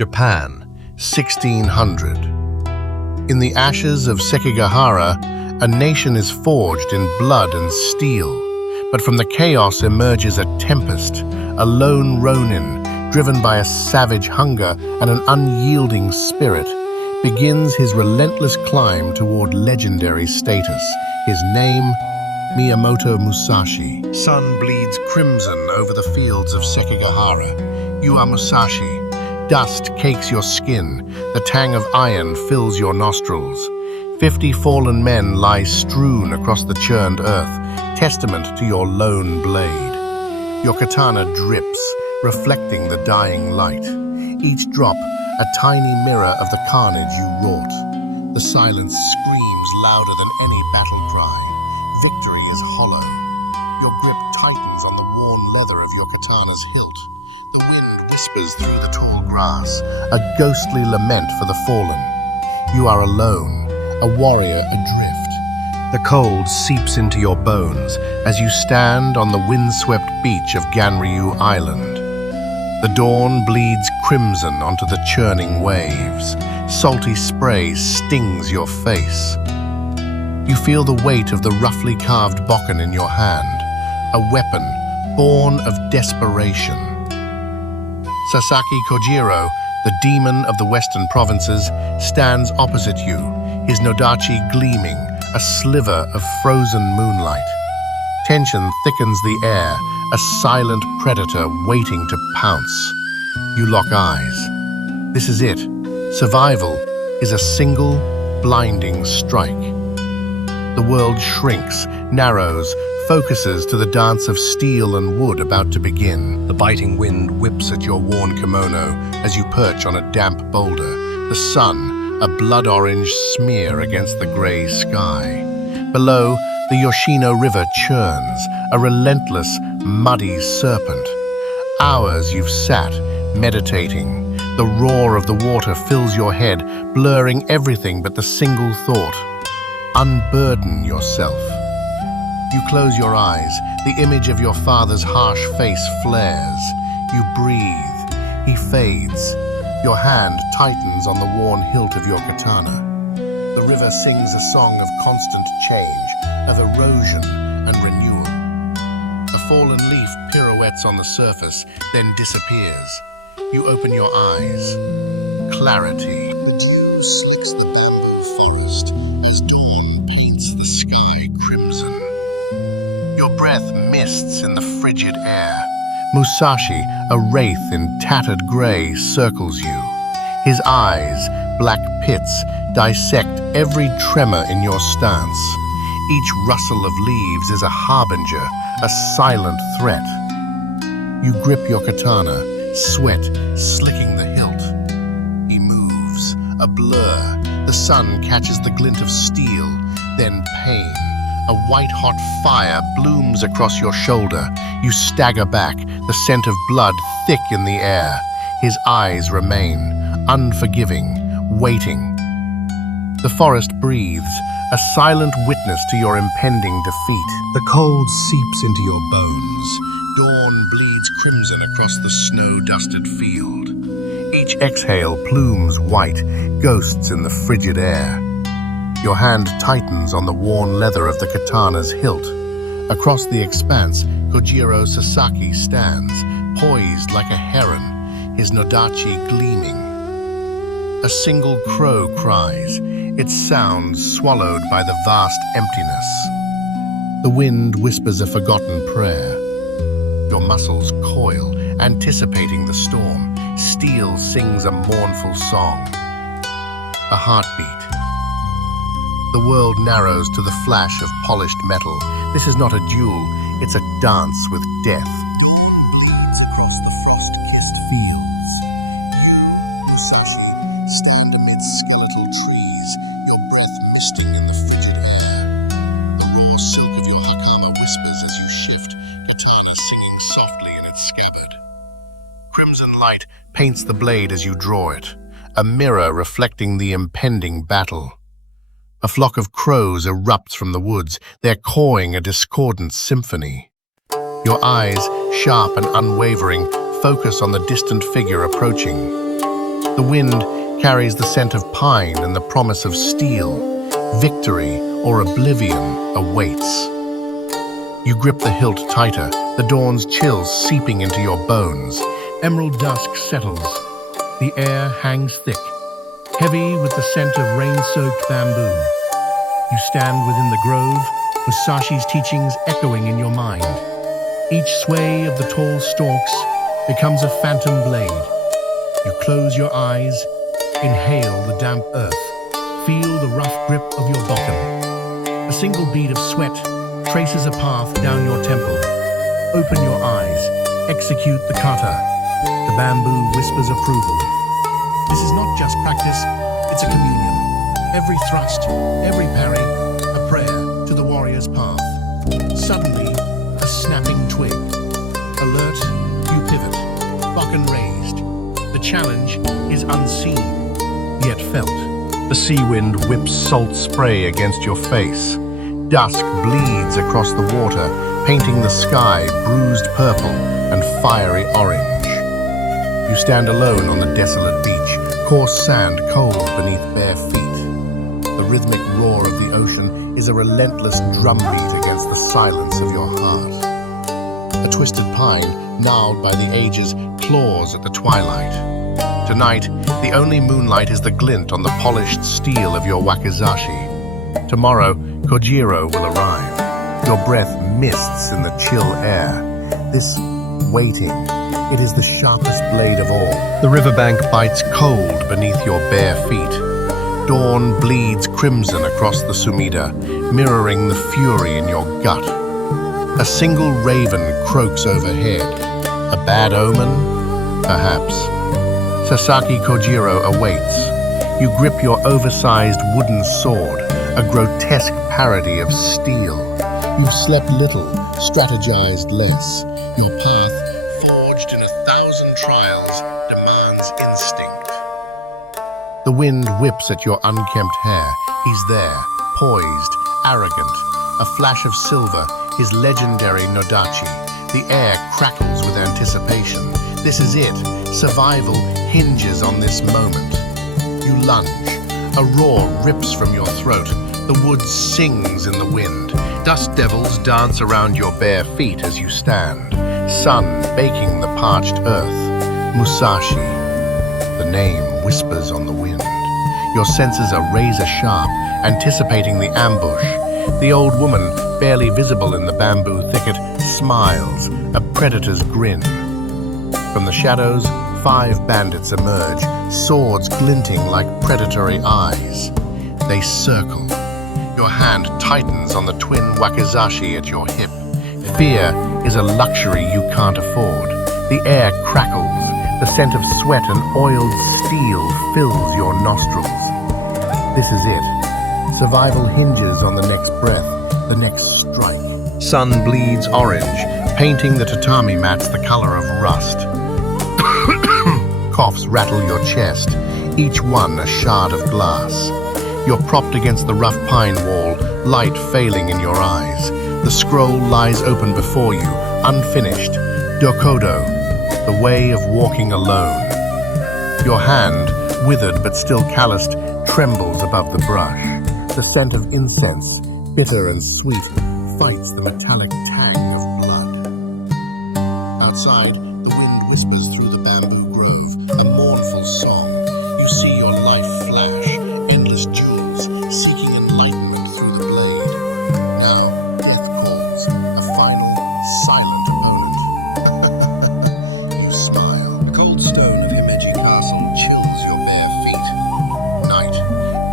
Japan, 1600. In the ashes of Sekigahara, a nation is forged in blood and steel, but from the chaos emerges a tempest, a lone ronin, driven by a savage hunger and an unyielding spirit, begins his relentless climb toward legendary status. His name, Miyamoto Musashi. Sun bleeds crimson over the fields of Sekigahara. You are Musashi. Dust cakes your skin. The tang of iron fills your nostrils. 50 fallen men lie strewn across the churned earth, testament to your lone blade. Your katana drips, reflecting the dying light. Each drop, a tiny mirror of the carnage you wrought. The silence screams louder than any battle cry. Victory is hollow. Your grip tightens on the worn leather of your katana's hilt. The wind whispers through the tall grass, a ghostly lament for the fallen. You are alone, a warrior adrift. The cold seeps into your bones as you stand on the windswept beach of Ganryu Island. The dawn bleeds crimson onto the churning waves. Salty spray stings your face. You feel the weight of the roughly carved bokken in your hand, a weapon born of desperation. Sasaki Kojiro, the demon of the western provinces, stands opposite you, his nodachi gleaming, a sliver of frozen moonlight. Tension thickens the air, a silent predator waiting to pounce. You lock eyes. This is it. Survival is a single, blinding strike. The world shrinks, narrows, focuses to the dance of steel and wood about to begin. The biting wind whips at your worn kimono as you perch on a damp boulder. The sun, a blood-orange smear against the gray sky. Below, the Yoshino River churns, a relentless, muddy serpent. Hours you've sat, meditating. The roar of the water fills your head, blurring everything but the single thought. Unburden yourself. You close your eyes. The image of your father's harsh face flares. You breathe. He fades. Your hand tightens on the worn hilt of your katana. The river sings a song of constant change, of erosion and renewal. A fallen leaf pirouettes on the surface, then disappears. You open your eyes. Clarity. Slips the bamboo forest as dawn paints the sky crimson. Your breath mists in the frigid air. Musashi, a wraith in tattered gray, circles you. His eyes, black pits, dissect every tremor in your stance. Each rustle of leaves is a harbinger, a silent threat. You grip your katana, sweat slicking the hilt. He moves, a blur. The sun catches the glint of steel, then pain. A white-hot fire blooms across your shoulder. You stagger back, the scent of blood thick in the air. His eyes remain, unforgiving, waiting. The forest breathes, a silent witness to your impending defeat. The cold seeps into your bones. Dawn bleeds crimson across the snow-dusted field. Each exhale plumes white, ghosts in the frigid air. Your hand tightens on the worn leather of the katana's hilt. Across the expanse, Kojiro Sasaki stands, poised like a heron, his nodachi gleaming. A single crow cries, its sound swallowed by the vast emptiness. The wind whispers a forgotten prayer. Your muscles coil, anticipating the storm. Steel sings a mournful song. A heartbeat. The world narrows to the flash of polished metal. This is not a duel, it's a dance with death. Stand amidst skeletal trees, your breath misting in the frigid air. The raw silk of your hakama whispers as you shift, katana singing softly in its scabbard. Crimson light paints the blade as you draw it, a mirror reflecting the impending battle. A flock of crows erupts from the woods, their cawing a discordant symphony. Your eyes, sharp and unwavering, focus on the distant figure approaching. The wind carries the scent of pine and the promise of steel. Victory or oblivion awaits. You grip the hilt tighter, the dawn's chills seeping into your bones. Emerald dusk settles. The air hangs thick, heavy with the scent of rain-soaked bamboo. You stand within the grove, Musashi's teachings echoing in your mind. Each sway of the tall stalks becomes a phantom blade. You close your eyes, inhale the damp earth, feel the rough grip of your bokken. A single bead of sweat traces a path down your temple. Open your eyes, execute the kata. The bamboo whispers approval. This is not just practice, it's a communion. Every thrust, every parry, a prayer to the warrior's path. Suddenly, a snapping twig. Alert, you pivot, bokken raised. The challenge is unseen, yet felt. The sea wind whips salt spray against your face. Dusk bleeds across the water, painting the sky bruised purple and fiery orange. You stand alone on the desolate beach, coarse sand cold beneath bare feet. The rhythmic roar of the ocean is a relentless drumbeat against the silence of your heart. A twisted pine, gnarled by the ages, claws at the twilight. Tonight, the only moonlight is the glint on the polished steel of your wakizashi. Tomorrow, Kojiro will arrive. Your breath mists in the chill air. This waiting, it is the sharpest blade of all. The riverbank bites cold beneath your bare feet. Dawn bleeds crimson across the Sumida, mirroring the fury in your gut. A single raven croaks overhead. A bad omen? Perhaps. Sasaki Kojiro awaits. You grip your oversized wooden sword, a grotesque parody of steel. You've slept little, strategized less. Your path, forged in 1,000 trials, demands instinct. The wind whips at your unkempt hair. He's there, poised, arrogant. A flash of silver, his legendary nodachi. The air crackles with anticipation. This is it. Survival hinges on this moment. You lunge. A roar rips from your throat. The wood sings in the wind. Dust devils dance around your bare feet as you stand. Sun baking the parched earth. Musashi. The name whispers on the wind. Your senses are razor sharp, anticipating the ambush. The old woman, barely visible in the bamboo thicket, smiles, a predator's grin. From the shadows, 5 bandits emerge, swords glinting like predatory eyes. They circle. Your hand tightens on the twin wakizashi at your hip. Fear is a luxury you can't afford. The air crackles. The scent of sweat and oiled steel fills your nostrils. This is it. Survival hinges on the next breath, the next strike. Sun bleeds orange, painting the tatami mats the color of rust. Coughs rattle your chest, each one a shard of glass. You're propped against the rough pine wall, light failing in your eyes. The scroll lies open before you, unfinished. Dokodo, the way of walking alone. Your hand, withered but still calloused, trembles above the brush. The scent of incense, bitter and sweet, fights the metallic tang of blood. Outside, the wind whispers through the bamboo grove, a mournful song. You see your life flash, endless jewels, seeking enlightenment through the blade. Now, death calls, a final, silent opponent. You smile. The cold stone of Himeji Castle chills your bare feet. Night,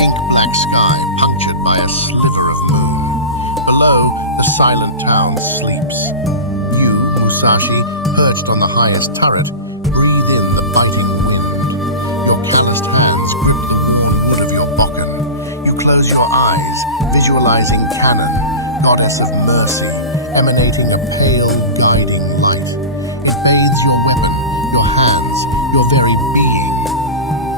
ink-black sky punctured by a sliver of moon. Below, the silent town sleeps. You, Musashi, perched on the highest turret, breathe in the biting wind. Your calloused hands grip the worn wood of your bokken. You close your eyes, visualizing cannon, goddess of mercy, emanating a pale, guiding light. It bathes your weapon, your hands, your very being.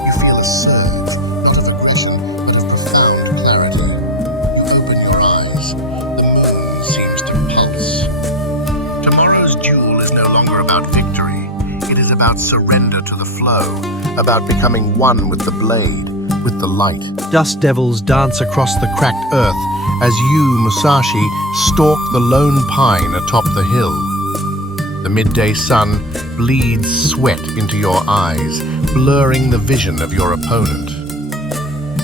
You feel a surge, not of aggression, but of profound clarity. You open your eyes. The moon seems to pulse. Tomorrow's duel is no longer about victory. It is about surrender to the flow, about about becoming one with the blade, with the light. Dust devils dance across the cracked earth as you, Musashi, stalk the lone pine atop the hill. The midday sun bleeds sweat into your eyes, blurring the vision of your opponent.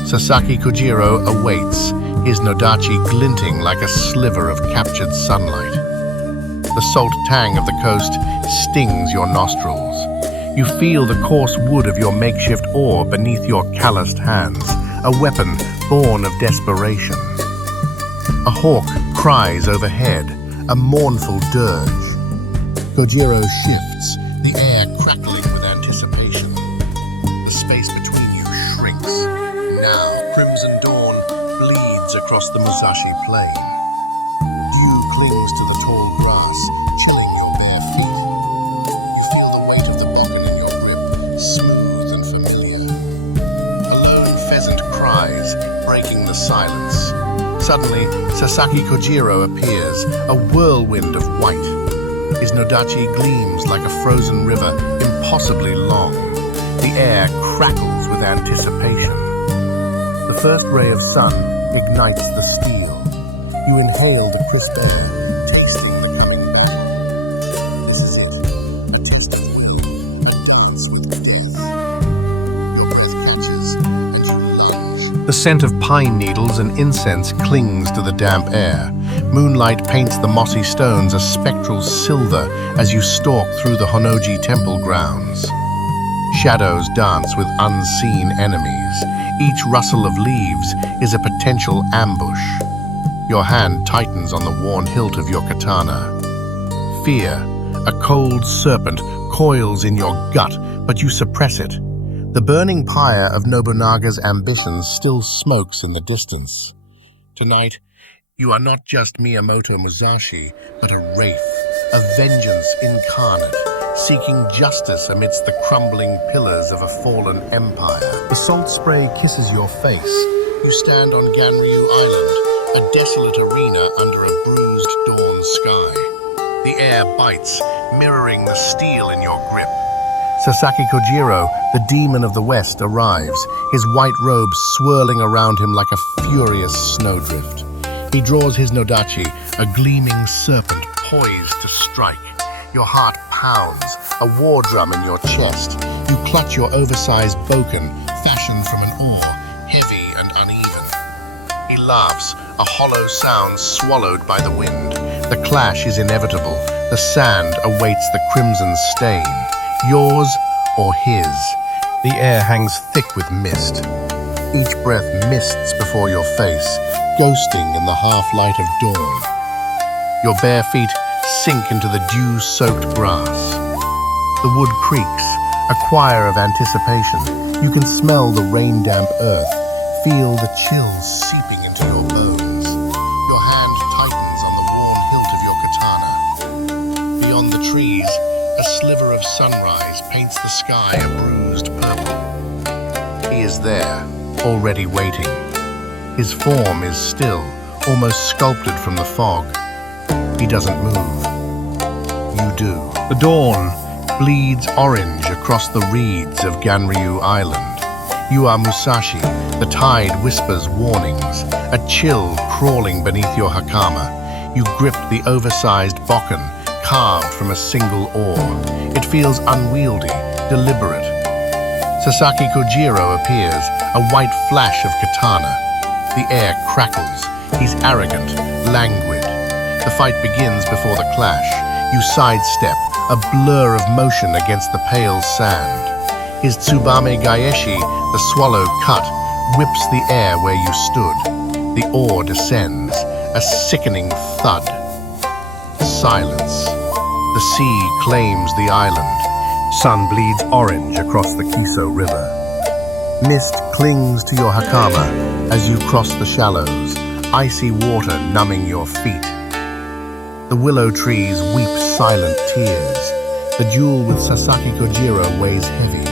Sasaki Kojiro awaits, his nodachi glinting like a sliver of captured sunlight. The salt tang of the coast stings your nostrils. You feel the coarse wood of your makeshift oar beneath your calloused hands, a weapon born of desperation. A hawk cries overhead, a mournful dirge. Kojiro shifts, the air crackling with anticipation. The space between you shrinks. Now, crimson dawn bleeds across the Musashi plain. Dew clings to the tall grass, chilling your bare feet. You feel the weight of the bokken in your grip, smooth and familiar. A lone pheasant cries, breaking the silence. Suddenly, Sasaki Kojiro appears, a whirlwind of white. His nodachi gleams like a frozen river, impossibly long. The air crackles with anticipation. The first ray of sun ignites the steel. You inhale the crisp air, tasting the coming battle. This is it. A test of will, a dance with death. Your breath catches, and you lunge. The scent of pine needles and incense clings to the damp air. Moonlight paints the mossy stones a spectral silver as you stalk through the Honnoji temple grounds. Shadows dance with unseen enemies. Each rustle of leaves is a potential ambush. Your hand tightens on the worn hilt of your katana. Fear, a cold serpent, coils in your gut, but you suppress it. The burning pyre of Nobunaga's ambitions still smokes in the distance. Tonight, you are not just Miyamoto Musashi, but a wraith, a vengeance incarnate, seeking justice amidst the crumbling pillars of a fallen empire. The salt spray kisses your face. You stand on Ganryu Island, a desolate arena under a bruised dawn sky. The air bites, mirroring the steel in your grip. Sasaki Kojiro, the demon of the West, arrives, his white robes swirling around him like a furious snowdrift. He draws his nodachi, a gleaming serpent poised to strike. Your heart pounds, a war drum in your chest. You clutch your oversized bokken, fashioned from an oar, heavy and uneven. He laughs, a hollow sound swallowed by the wind. The clash is inevitable. The sand awaits the crimson stain. Yours or his. The air hangs thick with mist. Each breath mists before your face, ghosting in the half-light of dawn. Your bare feet sink into the dew-soaked grass. The wood creaks, a choir of anticipation. You can smell the rain-damp earth, feel the chills seeping into your bones. Your hand tightens on the worn hilt of your katana. Beyond the trees, a sliver of sunrise paints the sky a bruised purple. He is there, already waiting. His form is still, almost sculpted from the fog. He doesn't move. You do. The dawn bleeds orange across the reeds of Ganryu Island. You are Musashi. The tide whispers warnings, a chill crawling beneath your hakama. You grip the oversized bokken, carved from a single oar. It feels unwieldy, deliberate. Sasaki Kojiro appears, a white flash of katana. The air crackles. He's arrogant, languid. The fight begins before the clash. You sidestep, a blur of motion against the pale sand. His Tsubame Gaeshi, the swallow cut, whips the air where you stood. The oar descends, a sickening thud. Silence. The sea claims the island. Sun bleeds orange across the Kiso River. Mist clings to your hakama as you cross the shallows, icy water numbing your feet. The willow trees weep silent tears. The duel with Sasaki Kojiro weighs heavy.